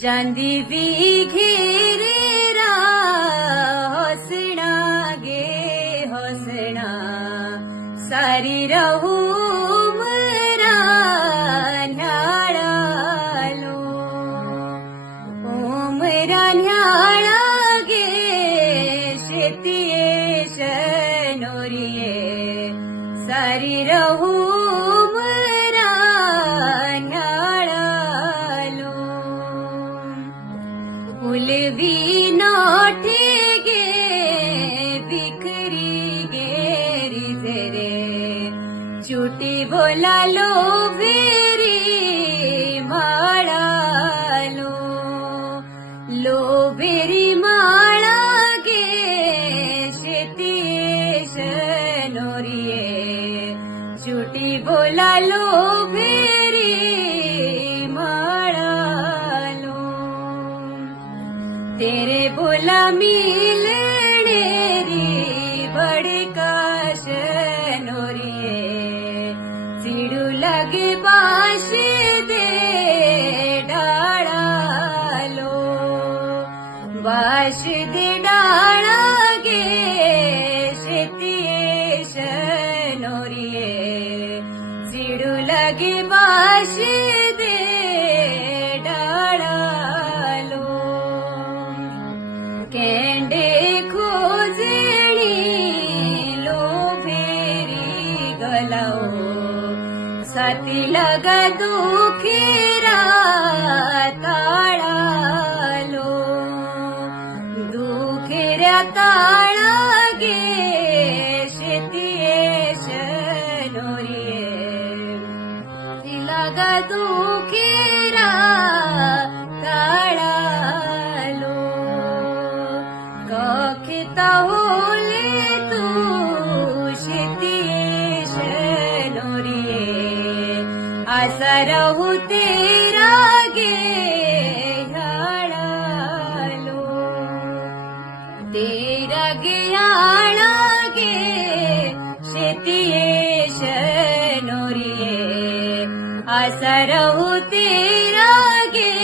चांदीवी घेरेरा हौसना गे हौसना सारी रहू मरा न्याळालो उमरा न्याळा गे शेतीये शनोरिये सारी रहू मरा न्याळालो फुलवी नोठे गे बिखरी गेरी तेरे चुटी बोलालो बेरी माळालो लो बेरी माळा गे शेतीये शनोरिये चुटी बोलालो बेरी माळालो तेरे बोला मिलने री बड़ी काश नोरिये चिड़ू लगे बाश दे डाळालो बाश दे डाळा गे शेतीये शनोरिये चिड़ू लगे बाश दे डाळालो केंडे खोजणी लो फेरी गलाओ साथी लगा दुखेरा ताळालो दुखेऱ्या ताळा गे शेतीये शनोरिये लगा दुखेरा ताळालो कखिता होले तू शेतीये शनोरिये आसा रहू तेरा गे ह्याळालो तेरा गे ह्याळा गे शेतीये शनोरिये आसा रहू तेरा गे